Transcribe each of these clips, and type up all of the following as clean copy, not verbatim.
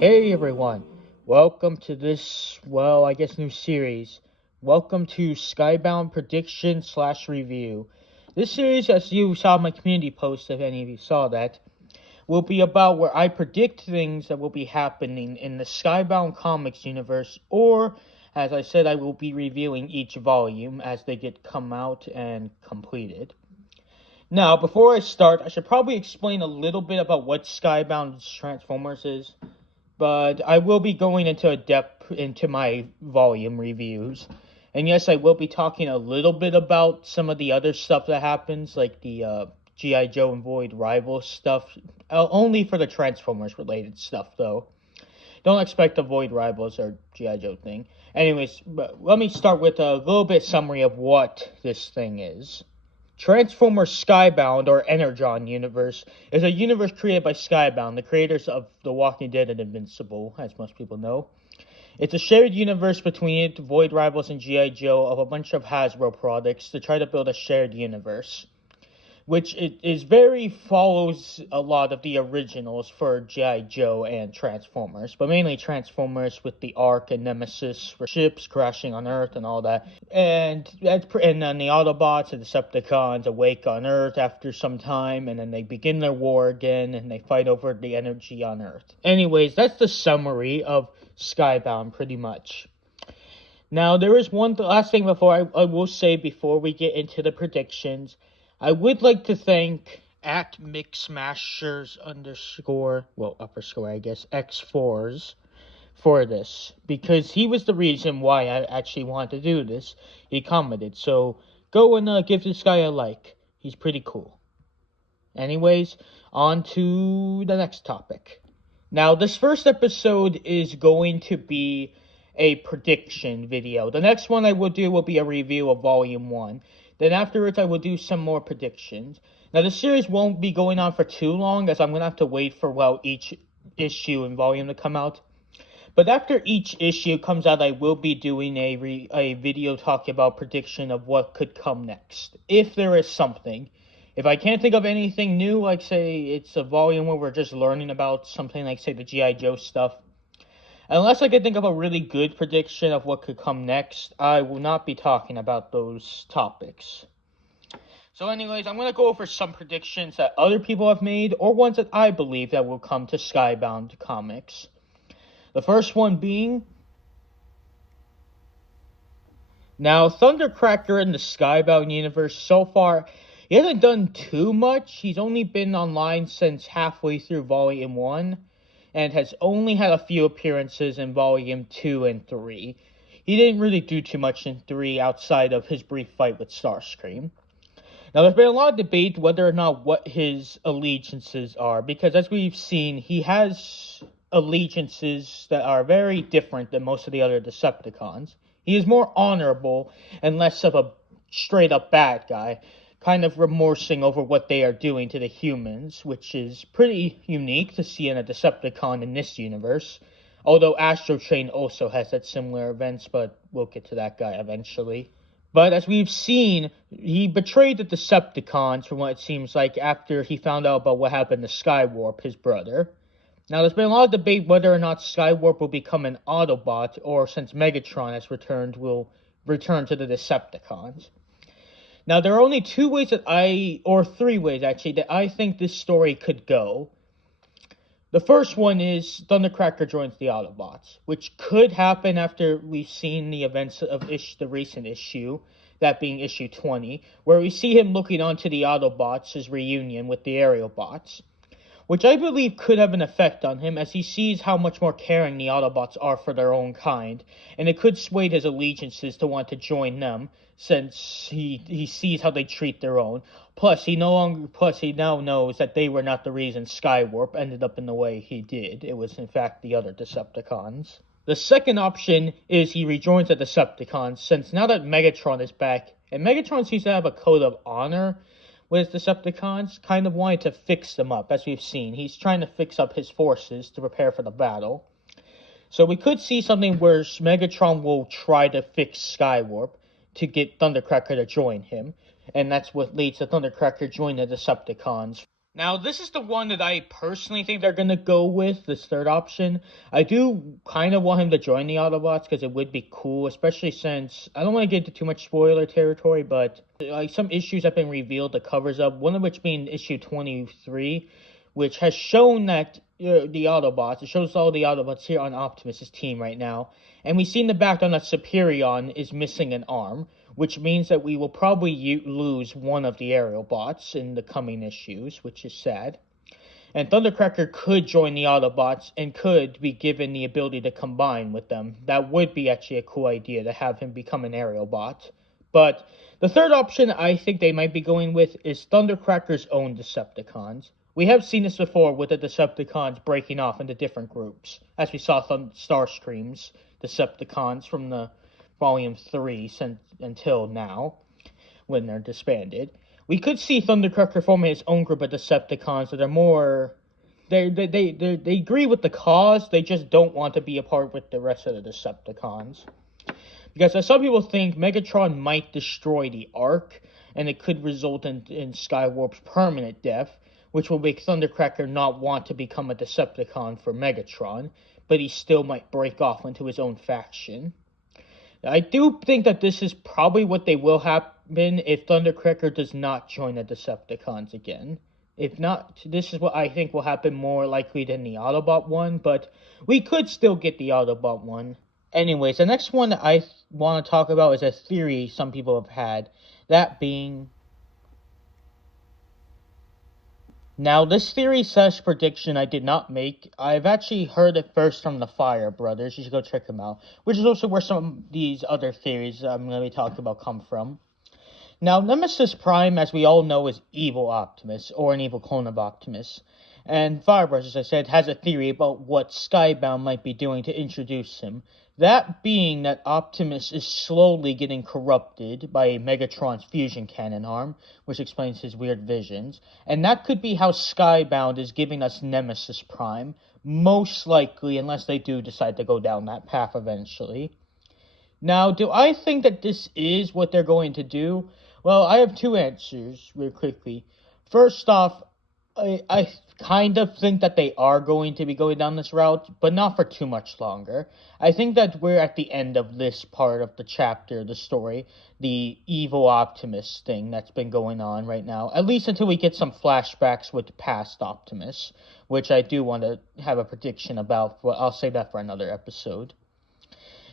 Hey everyone, welcome to this, I guess new series. Welcome to Skybound Prediction / Review. This series, as you saw my community post, if any of you saw that, will be about where I predict things that will be happening in the Skybound comics universe, or, as I said, I will be reviewing each volume as they come out and completed. Now, before I start, I should probably explain a little bit about what Skybound Transformers is. But I will be going into depth into my volume reviews. And yes, I will be talking a little bit about some of the other stuff that happens, like the G.I. Joe and Void Rival stuff. Only for the Transformers related stuff, though. Don't expect the Void Rivals or G.I. Joe thing. Anyways, let me start with a little bit summary of what this thing is. Transformers Skybound, or Energon universe, is a universe created by Skybound, the creators of The Walking Dead and Invincible, as most people know. It's a shared universe between it, Void Rivals, and G.I. Joe of a bunch of Hasbro products to try to build a shared universe, which follows a lot of the originals for G.I. Joe and Transformers, but mainly Transformers with the Ark and Nemesis for ships crashing on Earth and all that. And then the Autobots and Decepticons awake on Earth after some time, and then they begin their war again, and they fight over the energy on Earth. Anyways, that's the summary of Skybound, pretty much. Now, there is one last thing before I will say before we get into the predictions. I would like to thank @MixSmashers X4s for this, because he was the reason why I actually wanted to do this. He commented, so go and give this guy a like. He's pretty cool. Anyways, on to the next topic. Now, this first episode is going to be a prediction video. The next one I will do will be a review of Volume 1. Then afterwards, I will do some more predictions. Now, the series won't be going on for too long, as I'm going to have to wait for, each issue and volume to come out. But after each issue comes out, I will be doing a video talking about prediction of what could come next, if there is something. If I can't think of anything new, like, say, it's a volume where we're just learning about something like, say, the G.I. Joe stuff, unless I can think of a really good prediction of what could come next, I will not be talking about those topics. So anyways, I'm going to go over some predictions that other people have made, or ones that I believe that will come to Skybound comics. The first one being, now, Thundercracker in the Skybound universe, so far, he hasn't done too much. He's only been online since halfway through Volume 1. And has only had a few appearances in Volume 2 and 3. He didn't really do too much in 3 outside of his brief fight with Starscream. Now, there's been a lot of debate whether or not what his allegiances are, because as we've seen, he has allegiances that are very different than most of the other Decepticons. He is more honorable and less of a straight-up bad guy, kind of remorsing over what they are doing to the humans, which is pretty unique to see in a Decepticon in this universe. Although Astro Train also has that similar events, but we'll get to that guy eventually. But as we've seen, he betrayed the Decepticons from what it seems like after he found out about what happened to Skywarp, his brother. Now, there's been a lot of debate whether or not Skywarp will become an Autobot, or since Megatron has returned, will return to the Decepticons. Now, there are only three ways that I think this story could go. The first one is Thundercracker joins the Autobots, which could happen after we've seen the events of the recent issue, that being issue 20, where we see him looking onto the Autobots' his reunion with the Aerobots, which I believe could have an effect on him as he sees how much more caring the Autobots are for their own kind, and it could sway his allegiances to want to join them, since he sees how they treat their own. Plus, he now knows that they were not the reason Skywarp ended up in the way he did. It was, in fact, the other Decepticons. The second option is he rejoins the Decepticons, since now that Megatron is back, and Megatron seems to have a code of honor with Decepticons, kind of wanting to fix them up, as we've seen. He's trying to fix up his forces to prepare for the battle. So we could see something where Megatron will try to fix Skywarp to get Thundercracker to join him. And that's what leads to Thundercracker joining the Decepticons. Now, this is the one that I personally think they're going to go with, this third option. I do kind of want him to join the Autobots because it would be cool, especially since, I don't want to get into too much spoiler territory, but like some issues have been revealed that covers up, one of which being issue 23, which has shown that the Autobots, it shows all the Autobots here on Optimus' team right now, and we see in the background that Superion is missing an arm, which means that we will probably lose one of the aerial bots in the coming issues, which is sad. And Thundercracker could join the Autobots and could be given the ability to combine with them. That would be actually a cool idea to have him become an aerial bot. But the third option I think they might be going with is Thundercracker's own Decepticons. We have seen this before with the Decepticons breaking off into different groups, as we saw Starscream's Decepticons from the Volume 3 until now, when they're disbanded. We could see Thundercracker forming his own group of Decepticons that are more... They agree with the cause, they just don't want to be a part with the rest of the Decepticons. Because as some people think, Megatron might destroy the Ark, and it could result in Skywarp's permanent death, which will make Thundercracker not want to become a Decepticon for Megatron, but he still might break off into his own faction. I do think that this is probably what they will happen if Thundercracker does not join the Decepticons again. If not, this is what I think will happen more likely than the Autobot one, but we could still get the Autobot one. Anyways, the next one that I want to talk about is a theory some people have had, that being... Now, this theory / prediction I did not make. I've actually heard it first from the Fire Brothers. You should go check them out. Which is also where some of these other theories I'm going to be talking about come from. Now, Nemesis Prime, as we all know, is evil Optimus, or an evil clone of Optimus. And Fire Brothers, as I said, has a theory about what Skybound might be doing to introduce him. That being that Optimus is slowly getting corrupted by Megatron's fusion cannon arm, which explains his weird visions. And that could be how Skybound is giving us Nemesis Prime, most likely, unless they do decide to go down that path eventually. Now, do I think that this is what they're going to do? Well, I have two answers, real quickly. First off, I kind of think that they are going to be going down this route, but not for too much longer. I think that we're at the end of this part of the chapter, the story, the evil Optimus thing that's been going on right now, at least until we get some flashbacks with past Optimus, which I do want to have a prediction about, but I'll save that for another episode.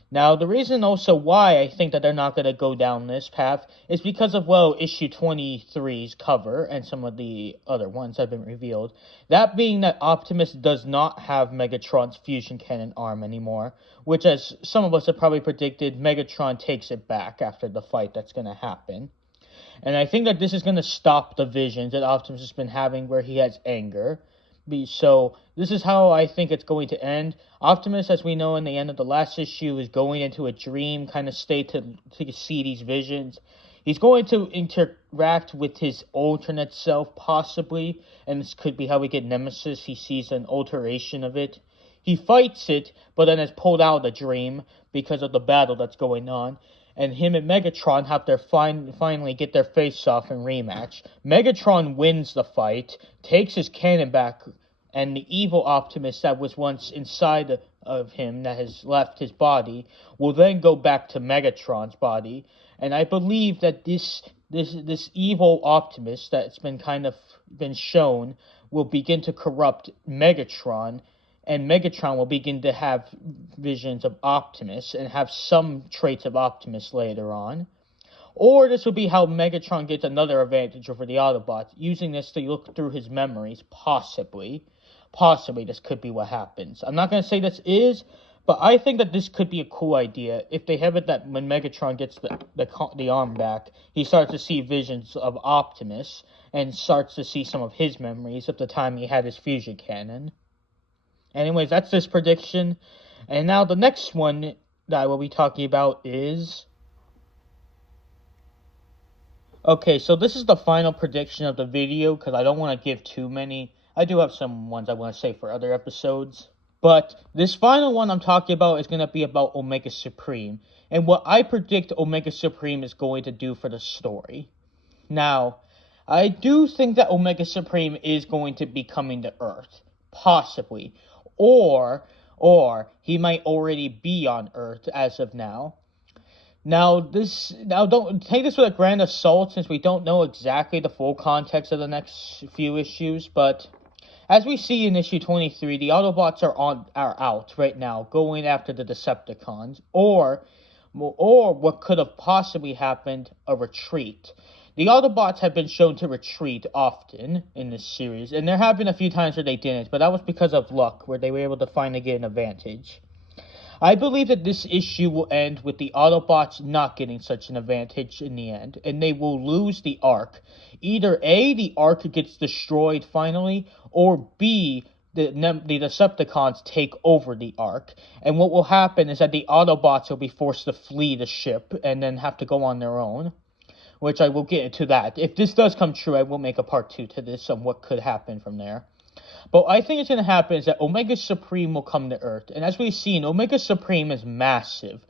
Now, the reason also why I think that they're not going to go down this path is because of, well, issue 23's cover and some of the other ones that have been revealed. That being that Optimus does not have Megatron's fusion cannon arm anymore, which, as some of us have probably predicted, Megatron takes it back after the fight that's going to happen. And I think that this is going to stop the visions that Optimus has been having where he has anger. So, this is how I think it's going to end. Optimus, as we know in the end of the last issue, is going into a dream kind of state to see these visions. He's going to interact with his alternate self, possibly, and this could be how we get Nemesis. He sees an alteration of it. He fights it, but then is pulled out of the dream because of the battle that's going on. And him and Megatron have to finally get their face-off in rematch. Megatron wins the fight, takes his cannon back, and the evil Optimus that was once inside of him, that has left his body, will then go back to Megatron's body. And I believe that this evil Optimus that's been shown will begin to corrupt Megatron, and Megatron will begin to have visions of Optimus and have some traits of Optimus later on. Or this will be how Megatron gets another advantage over the Autobots, using this to look through his memories, possibly. Possibly this could be what happens. I'm not going to say this is, but I think that this could be a cool idea. If they have it that when Megatron gets the arm back, he starts to see visions of Optimus, and starts to see some of his memories of the time he had his fusion cannon. Anyways, that's this prediction. And now the next one that I will be talking about is... Okay, so this is the final prediction of the video, because I don't want to give too many. I do have some ones I want to save for other episodes. But this final one I'm talking about is going to be about Omega Supreme, and what I predict Omega Supreme is going to do for the story. Now, I do think that Omega Supreme is going to be coming to Earth, possibly, or he might already be on Earth as of now. Now don't take this with a grain of salt, since we don't know exactly the full context of the next few issues, but as we see in issue 23, the Autobots are out right now, going after the Decepticons, or what could have possibly happened, a retreat. The Autobots have been shown to retreat often in this series, and there have been a few times where they didn't, but that was because of luck, where they were able to finally get an advantage. I believe that this issue will end with the Autobots not getting such an advantage in the end, and they will lose the Ark. Either A, the Ark gets destroyed finally, or B, the Decepticons take over the Ark. And what will happen is that the Autobots will be forced to flee the ship and then have to go on their own, which I will get into that. If this does come true, I will make a part 2 to this on what could happen from there. But I think it's going to happen is that Omega Supreme will come to Earth. And as we've seen, Omega Supreme is massive.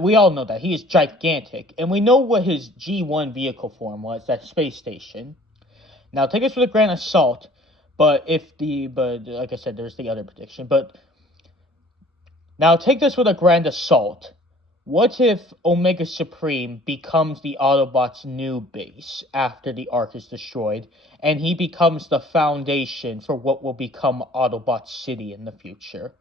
We all know that. He is gigantic. And we know what his G1 vehicle form was, that space station. Now, take this with a grain of salt. But like I said, there's the other prediction. But now, take this with a grain of salt. What if Omega Supreme becomes the Autobots' new base after the Ark is destroyed, and he becomes the foundation for what will become Autobot City in the future?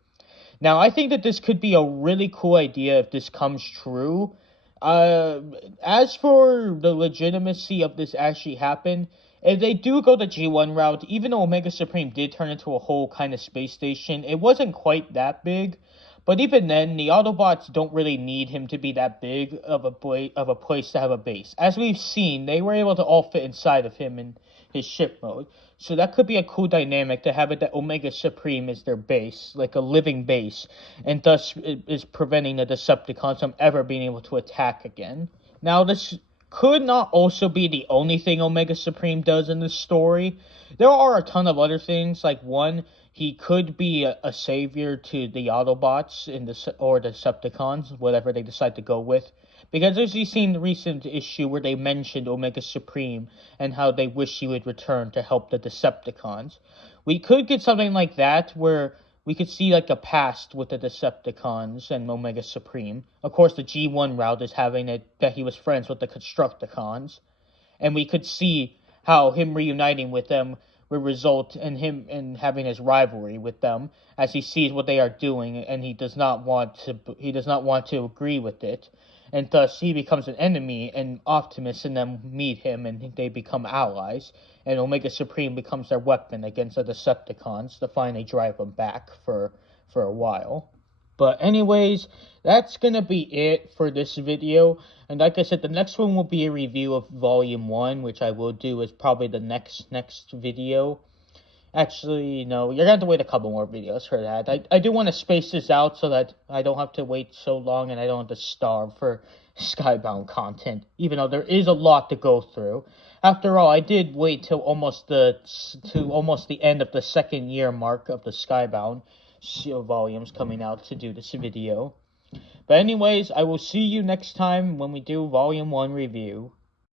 Now, I think that this could be a really cool idea if this comes true. As for the legitimacy of this actually happen, if they do go the G1 route, even though Omega Supreme did turn into a whole kind of space station, it wasn't quite that big. But even then, the Autobots don't really need him to be that big of a place to have a base. As we've seen, they were able to all fit inside of him in his ship mode. So that could be a cool dynamic to have it that Omega Supreme is their base, like a living base, and thus is preventing the Decepticons from ever being able to attack again. Now, this could not also be the only thing Omega Supreme does in this story. There are a ton of other things, like one, he could be a savior to the Autobots or the Decepticons, whatever they decide to go with. Because as you've seen the recent issue where they mentioned Omega Supreme and how they wish he would return to help the Decepticons. We could get something like that where we could see like a past with the Decepticons and Omega Supreme. Of course, the G1 route is having it that he was friends with the Constructicons. And we could see how him reuniting with them will result in him in having his rivalry with them as he sees what they are doing, and he does not want to agree with it, and thus he becomes an enemy, and Optimus and them meet him and they become allies, and Omega Supreme becomes their weapon against the Decepticons to finally drive them back for a while. But anyways, that's going to be it for this video. And like I said, the next one will be a review of Volume 1, which I will do as probably the next video. Actually, no, you're going to have to wait a couple more videos for that. I do want to space this out so that I don't have to wait so long and I don't have to starve for Skybound content, even though there is a lot to go through. After all, I did wait till almost the end of the second year mark of the Skybound volumes coming out to do this video. But anyways, I will see you next time when we do Volume 1 review.